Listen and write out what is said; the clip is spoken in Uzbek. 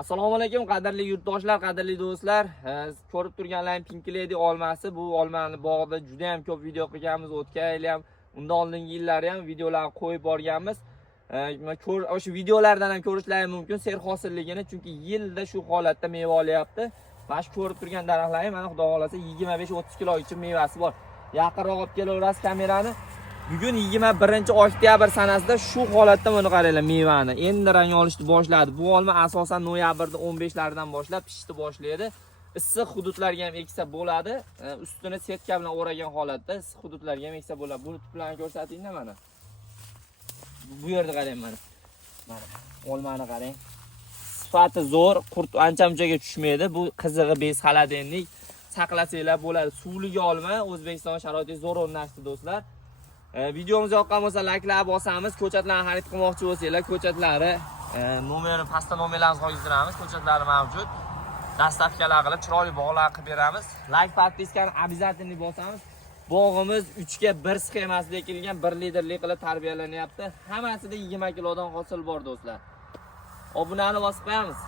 Assalomu alaykum qadrli yurtdoshlar, qadrli do'stlar. Ko'rib turganlaring Pink Lady olmasi. Bu olmani bog'da juda ham ko'p video qilganmiz. O'tgan yil ham, undan oldingi yillar ham videolarni qo'yib borganmiz. O'sha videolardan ham ko'rishlaring mumkin serhosilligini, chunki yilda shu holatda meva olyapti. Mana shu ko'rib turgan daraxtlaring mana xudo xolasa 25-30 kilogacha mevasi bor. Yaqinroq olib kelaverasiz kamerani. Bugun 21-oktyabr sanasida shu holatda buni qaranglar mevani. Endi rang olishni boshladi. Bu olma asosan noyabrda 15laridan boshlab pishishni boshlaydi. Issiq hududlarga ham eksa bo'ladi. Ustini setka bilan o'ragan holatda issiq hududlarga ham eksa bo'ladi. Buni bilan ko'rsatingda mana. Bu yerda qarang mana. Mana olmani qarang. Sifati zo'r, qurt ancha-munchaga tushmaydi. Bu qizig'i bez xaladenlik saqlasanglar bo'ladi. Suvli olma, O'zbekiston sharoitiga zo'r o'rnashdi do'stlar. Videomiz yoqqan bo'lsa like'lar bosamiz. Ko'chatlarni xarid qilmoqchi bo'lsanglar, ko'chatlari nomeri pastda nomerlarimizni qo'ydiramiz. Ko'chatlari mavjud. Dastavkalar qilib chiroyli bog'lar qilib beramiz. Like, podpiskani обязательно bosamiz. Bog'imiz 3 ga 1 sxemasida ekilgan 1 litrli qilib tarbiyalanyapti. Hammasida 20 kilodan hosil bor do'stlar. Obunani bosib qo'yamiz.